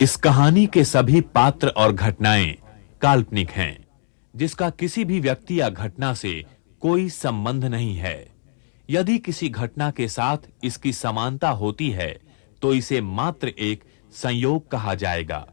इस कहानी के सभी पात्र और घटनाएं काल्पनिक हैं, जिसका किसी भी व्यक्ति या घटना से कोई संबंध नहीं है। यदि किसी घटना के साथ इसकी समानता होती है, तो इसे मात्र एक संयोग कहा जाएगा।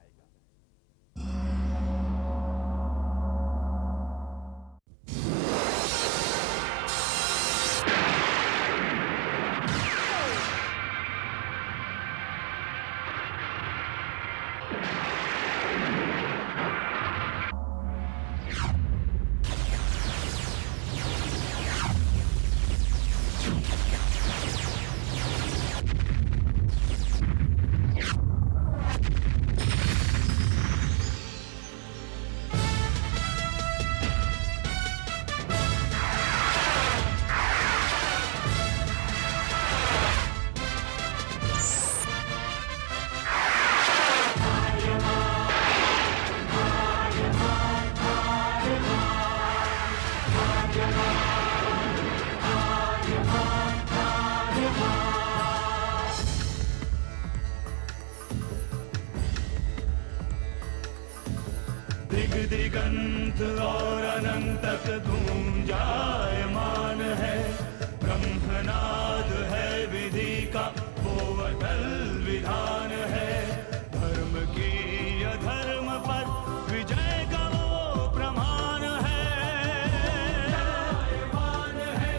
दिगंत और अनंत तक गूंजायमान है। ब्रह्मनाद है विधि का वो अटल विधान है। धर्म की अधर्म पर विजय का वो प्रमाण है। जायमान है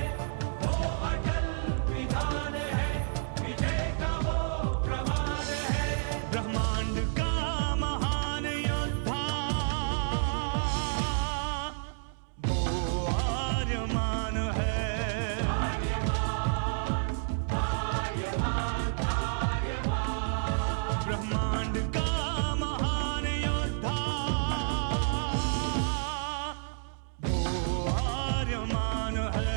वो अटल विधान है। विजय का वो प्रमाण है। ब्रह्मांड का महान योद्धा ब्रह्मांड का महान योद्धा वो आर्यमान है।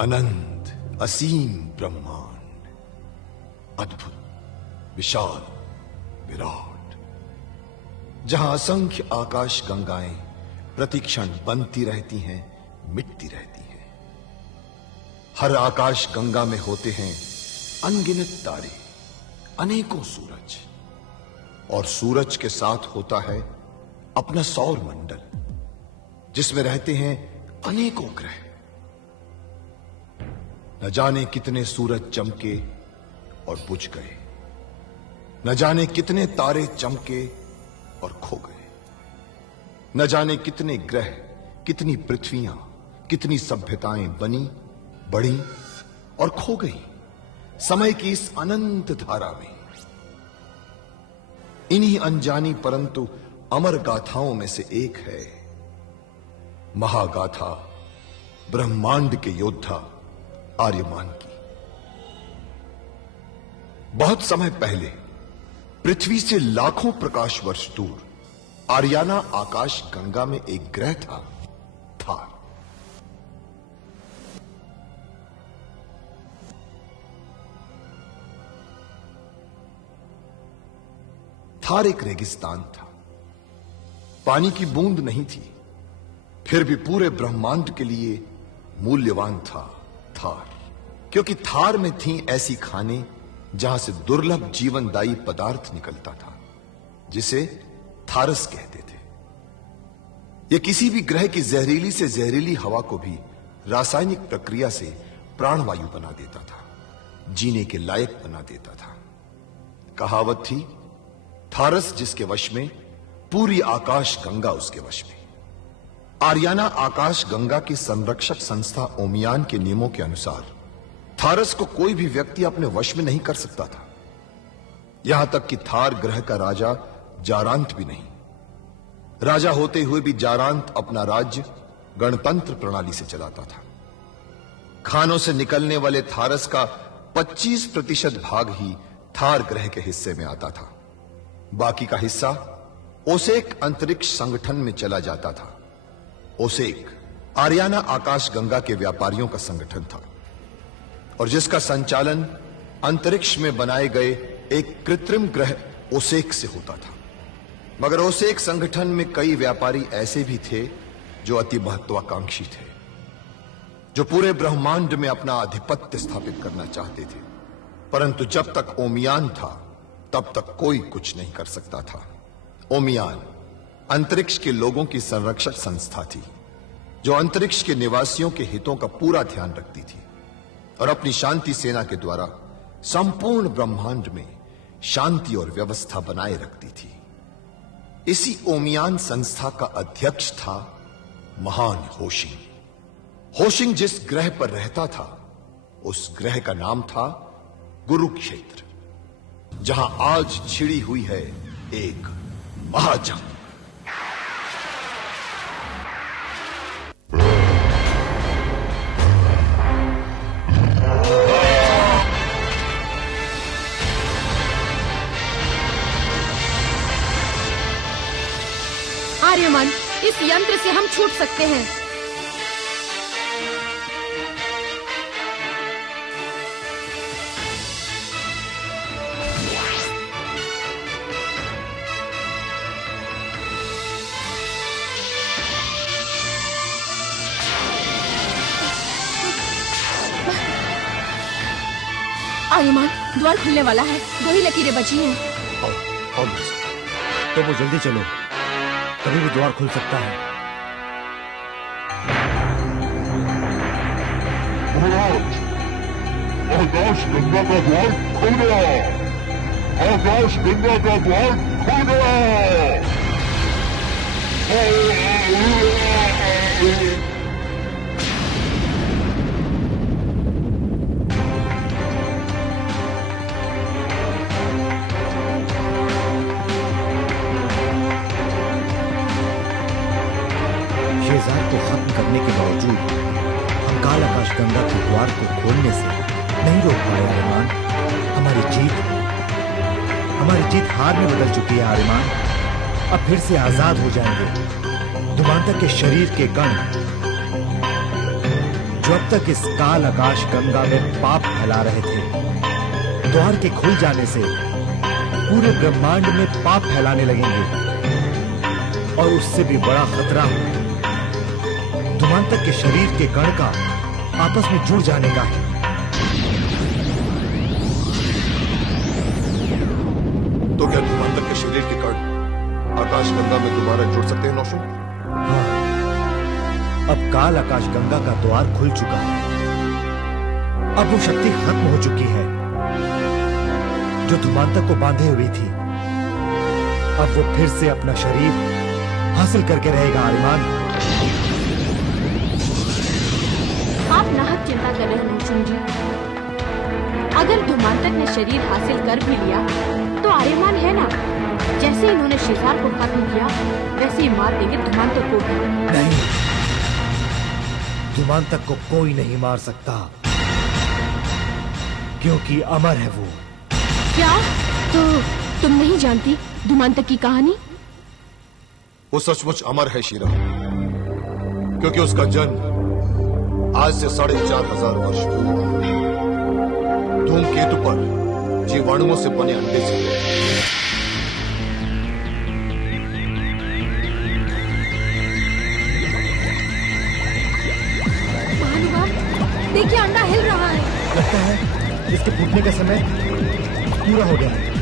अनंत असीम ब्रह्मांड, अद्भुत, विशाल, विराट, जहां असंख्य आकाश गंगाएं प्रतिक्षण बनती रहती हैं, मिटती रहती हैं। हर आकाश गंगा में होते हैं अनगिनत तारे, अनेकों सूरज, और सूरज के साथ होता है अपना सौर मंडल, जिसमें रहते हैं अनेकों ग्रह। न जाने कितने सूरज चमके और बुझ गए, न जाने कितने तारे चमके और खो गए, न जाने कितने ग्रह, कितनी पृथ्वियां, कितनी सभ्यताएं बनी, बढ़ी और खो गई समय की इस अनंत धारा में। इन्हीं अनजानी परंतु अमर गाथाओं में से एक है महागाथा ब्रह्मांड के योद्धा आर्यमान की। बहुत समय पहले पृथ्वी से लाखों प्रकाश वर्ष दूर आर्याना आकाश गंगा में एक ग्रह था, थार। थार एक रेगिस्तान था, पानी की बूंद नहीं थी, फिर भी पूरे ब्रह्मांड के लिए मूल्यवान था थार, क्योंकि थार में थी ऐसी खाने जहां से दुर्लभ जीवनदायी पदार्थ निकलता था, जिसे थारस कहते थे। यह किसी भी ग्रह की जहरीली से जहरीली हवा को भी रासायनिक प्रक्रिया से प्राणवायु बना देता था, जीने के लायक बना देता था। कहावत थी, थारस जिसके वश में, पूरी आकाश गंगा उसके वश में। आर्याना आकाश गंगा की संरक्षक संस्था ओमियान के नियमों के अनुसार थारस को कोई भी व्यक्ति अपने वश में नहीं कर सकता था। यहां तक कि थार ग्रह का राजा जारांत भी नहीं। राजा होते हुए भी जारांत अपना राज्य गणतंत्र प्रणाली से चलाता था। खानों से निकलने वाले थारस का 25% भाग ही थार ग्रह के हिस्से में आता था। बाकी का हिस्सा ओसेक अंतरिक्ष संगठन में चला जाता था। ओसेक आरियाना आकाश गंगा के व्यापारियों का संगठन था और जिसका संचालन अंतरिक्ष में बनाए गए एक कृत्रिम ग्रह ओसेक से होता था। मगर ओसेक संगठन में कई व्यापारी ऐसे भी थे जो अति महत्वाकांक्षी थे, जो पूरे ब्रह्मांड में अपना आधिपत्य स्थापित करना चाहते थे। परंतु जब तक ओमियान था तब तक कोई कुछ नहीं कर सकता था। ओमियान अंतरिक्ष के लोगों की संरक्षक संस्था थी जो अंतरिक्ष के निवासियों के हितों का पूरा ध्यान रखती थी और अपनी शांति सेना के द्वारा संपूर्ण ब्रह्मांड में शांति और व्यवस्था बनाए रखती थी। इसी ओमियान संस्था का अध्यक्ष था महान होशिंग। होशिंग जिस ग्रह पर रहता था उस ग्रह का नाम था गुरुक्षेत्र, जहां आज छिड़ी हुई है एक महाजंग। आर्यमान, इस यंत्र से हम छूट सकते हैं। आर्यमान, द्वार खुलने वाला है। 2 ही लकीरें बची हैं। तो वो जल्दी चलो, कभी भी द्वार खुल सकता है। आकाश गंगा का द्वार खुल गया। आकाश गंगा का द्वार खुल गया। शेजान को खत्म करने के बावजूद हम काल आकाश गंगा के द्वार को खोलने से नहीं रोक पाए आर्यमान। हमारी जीत हार में बदल चुकी है आर्यमान। अब फिर से आजाद हो जाएंगे धुमांतक के शरीर के कण, जो अब तक इस काल आकाश गंगा में पाप फैला रहे थे। द्वार के खुल जाने से पूरे ब्रह्मांड में पाप फैलाने लगेंगे और उससे भी बड़ा खतरा धुमांतक के शरीर के कण का आपस में जुड़ जाने का है। तो क्या धुमांतक के शरीर के कण आकाश गंगा में दोबारा जुड़ सकते हैं नौशुन? हाँ, अब काल आकाश गंगा का द्वार खुल चुका है। अब वो शक्ति खत्म हो चुकी है जो धुमांतक को बांधे हुई थी। अब वो फिर से अपना शरीर हासिल करके रहेगा आर्यमान। आप नाहक चिंता कर रहे हैं नौशुन जी। अगर धुमांतक ने शरीर हासिल कर भी लिया तो आर्यमान है ना, जैसे इन्होंने शिजार को खत्म किया वैसे ही मार देंगे धुमांतक को भी। नहीं, धुमांतक को कोई नहीं मार सकता क्योंकि अमर है वो। क्या? तो तुम नहीं जानती धुमांतक की कहानी? वो सचमुच अमर है शीरा, क्योंकि उसका जन्म आज से 4500 वर्ष पूर्व धूमकेतु पर जीवाणुओं से बने अंडे से हुआ। देखिए, अंडा हिल रहा है। लगता है इसके फूटने का समय पूरा हो गया है।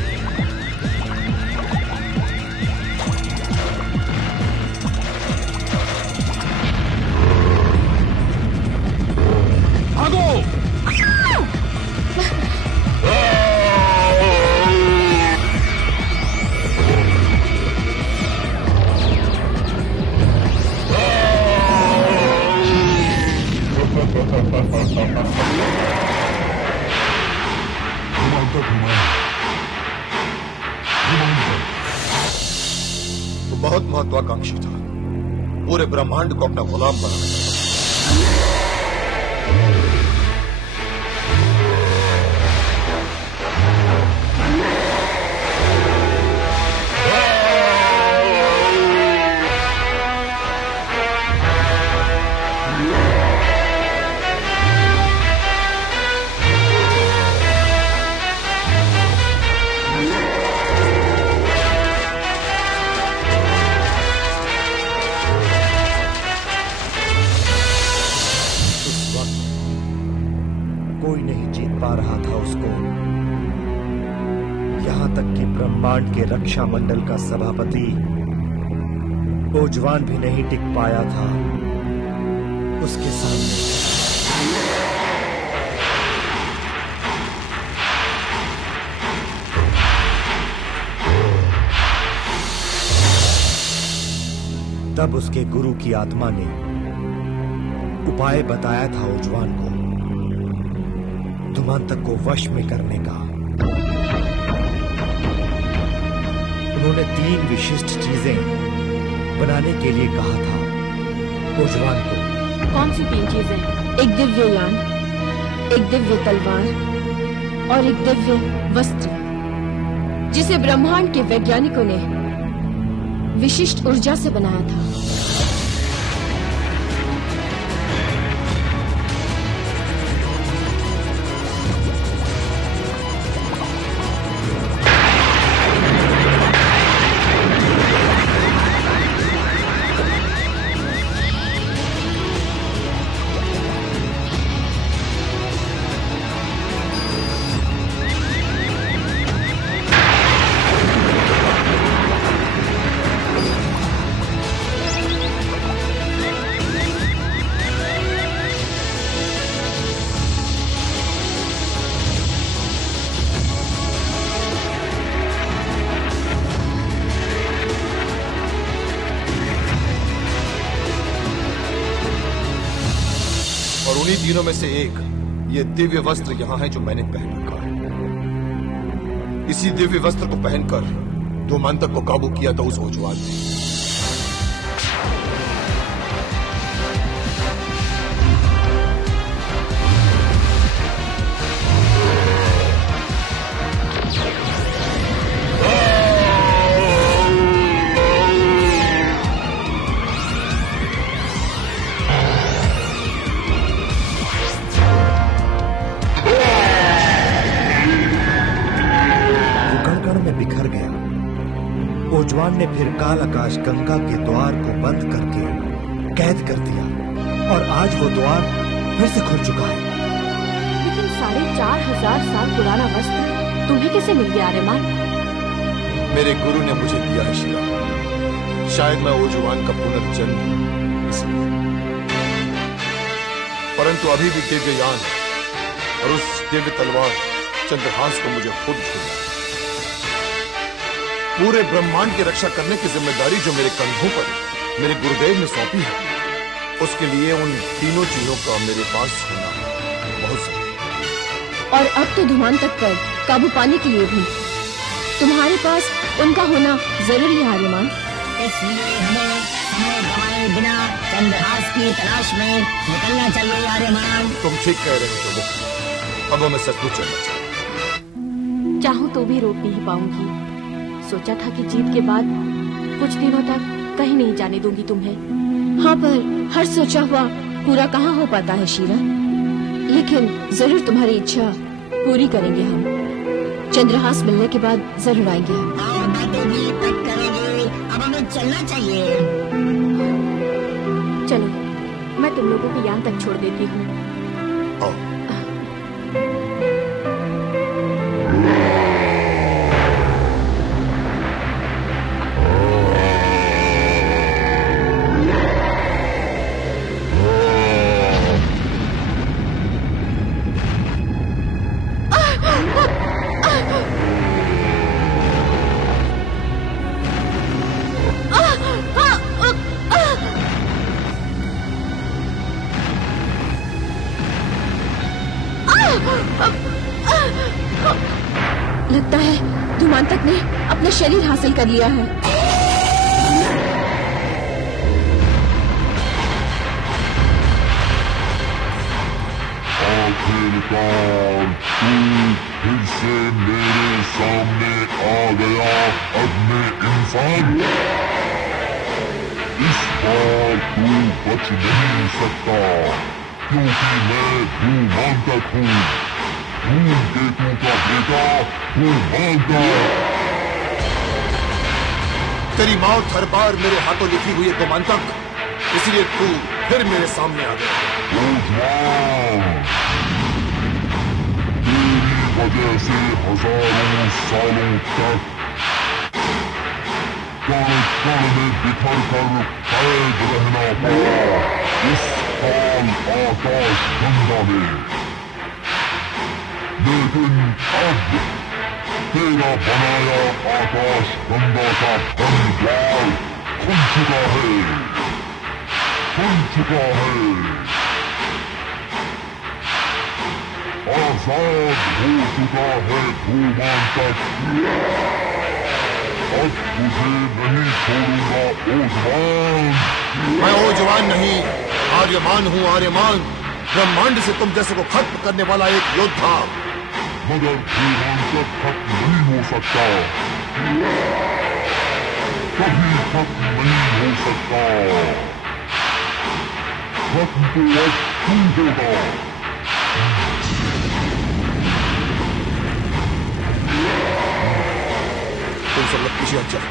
बहुत महत्वाकांक्षी था, पूरे ब्रह्मांड को अपना गुलाम बनाना चाहता था। कोई नहीं जीत पा रहा था उसको, यहां तक कि ब्रह्मांड के रक्षा मंडल का सभापति ओजवान भी नहीं टिक पाया था उसके सामने। तब उसके गुरु की आत्मा ने उपाय बताया था ओजवान को धुमांतक को वश में करने का। उन्होंने 3 विशिष्ट चीजें बनाने के लिए कहा था ओजवान को। कौन सी 3 चीजें? एक दिव्य यान, एक दिव्य तलवार और एक दिव्य वस्त्र, जिसे ब्रह्मांड के वैज्ञानिकों ने विशिष्ट ऊर्जा से बनाया था। और उन्हीं तीनों में से एक ये दिव्य वस्त्र यहां है जो मैंने पहन रखा है। इसी दिव्य वस्त्र को पहनकर धुमांतक को काबू किया था उस ओजवान ने। बिखर गया। ओजवान ने फिर काल आकाश गंगा के द्वार को बंद करके कैद कर दिया और आज वो द्वार फिर से खुल चुका है। लेकिन 4,500 साल पुराना वस्त्र तुम्हें कैसे मिल गया आर्यमान? मेरे गुरु ने मुझे दिया है शिरा। शायद मैं ओजवान का पुनर्जन्म इसलिए। परंतु अभी भी दिव्य यान और उस दिव्य तलवार चंद्रहास को मुझे खुद छूना। पूरे ब्रह्मांड की रक्षा करने की जिम्मेदारी जो मेरे कंधों पर मेरे गुरुदेव ने सौंपी है, उसके लिए उन तीनों चीजों का मेरे पास होना बहुत जरूरी है। और अब तो धुमांतक पर काबू पाने के लिए भी तुम्हारे पास उनका होना जरूरी है आर्यमान। इसलिए हमें समय गंवाए बिना चंद्रहास की तलाश में निकलना चाहिए आर्यमान। तुम ठीक कह रहे हो प्रभु। अब हमें सचमुच चलना चाहिए। चाहूं तो भी रोक नहीं पाऊंगी। सोचा था कि जीत के बाद कुछ दिनों तक कहीं नहीं जाने दूंगी तुम्हें। हाँ, पर हर सोचा हुआ पूरा कहाँ हो पाता है शीरा। लेकिन जरूर तुम्हारी इच्छा पूरी करेंगे हम। चंद्रहास मिलने के बाद जरूर आएंगे हम। और बातें भी तक करेंगे। अब हमें चलना चाहिए। चलो, मैं तुम लोगों को यान तक छोड़ देती हूँ। आओ। लगता है धुमांतक ने अपना शरीर हासिल कर लिया है। आखिरकार तू फिर से मेरे सामने आ गया अदने इंसान। इस बार तू बच नहीं सकता, क्योंकि मैं धूमांतक हूँ, धूमकेतु का बेटा धूमांतक। तेरी मौत हर बार मेरे हाथों लिखी हुई है गोमांतक, इसलिए तू फिर मेरे सामने आ गया। तेरी वजह से हजारों सालों तक कण कण में बिखर कर कैद रहना पड़ा इस काल आकाश गंगा में। लेकिन अब तेरा बनाया आकाश गंगा का बंद द्वार खुल चुका है, खुल चुका है। आजाद हो चुका है धूमांतक। अब तुझे नहीं छोड़ूंगा ओजवान। मैं ओजवान नहीं, आर्यमान हूँ, आर्यमान। ब्रह्मांड से तुम जैसे को खत्म करने वाला एक योद्धा। मगर धूमांतक खत्म नहीं हो सकता, कभी खत्म नहीं हो सकता। खत्म तो अब तू होगा। तुम सब लोग पीछे हट जाओ।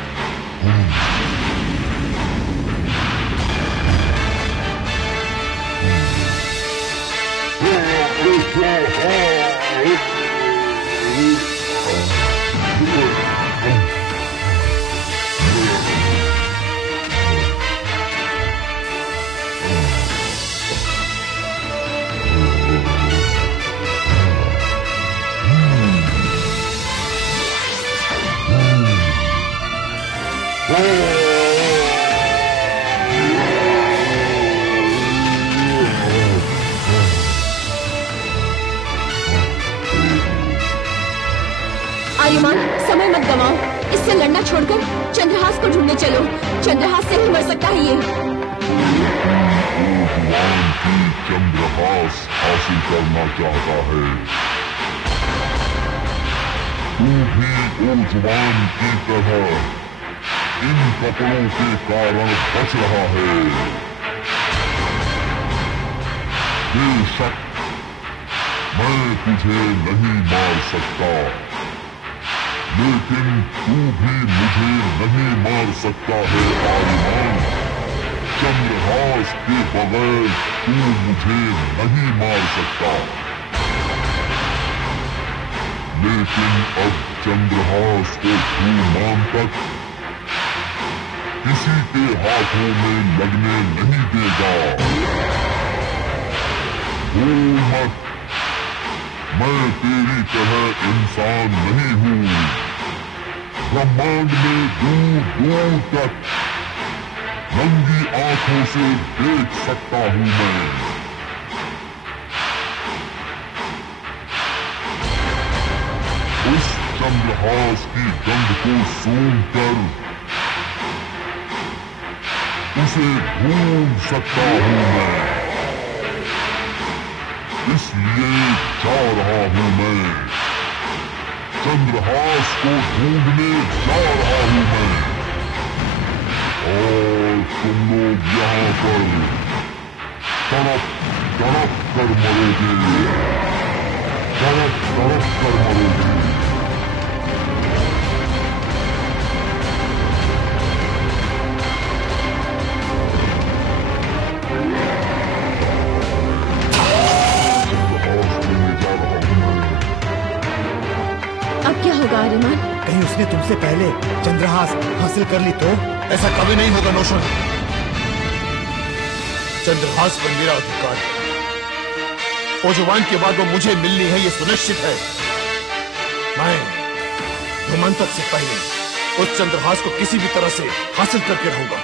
आर्यमान, समय मत गवाओ, इससे लड़ना छोड़कर चंद्रहास को ढूंढने चलो। चंद्रहास से ही मर सकता है ये। भगवान की चंद्रहास हासिल करना चाहता है। तू भी ओजवान की तरह इन कपड़ों के कारण बच रहा है। बेशक मैं तुझे नहीं मार सकता, लेकिन तू भी मुझे नहीं मार सकता है आर्यमान। चंद्रहास के बगैर तू मुझे नहीं मार सकता। लेकिन अब चंद्रहास को धूमांतक किसी के हाथों में लगने नहीं देगा। भूल मत, मैं तेरी तरह इंसान नहीं हूँ। ब्रह्मांड में दूर दूर तक नंगी आंखों से देख सकता हूँ मैं। उस चंद्रहास की गंध को सूंघ कर उसे ढूंढ सकता हूँ मैं। इसलिए जा रहा हूँ मैं, चंद्रहास को ढूंढने जा रहा हूँ मैं। और तुम लोग यहाँ पर तड़प तड़प कर मरोगे, तड़प तड़प कर मरोगे। आर्यमान, कहीं उसने तुमसे पहले चंद्रहास हासिल कर ली तो? ऐसा कभी नहीं होगा नौशन। चंद्रहास पर मेरा अधिकार है। ओजवान के बाद वो मुझे मिलनी है, ये सुनिश्चित है। मैं धूमांतक से पहले उस चंद्रहास को किसी भी तरह से हासिल करके रहूंगा।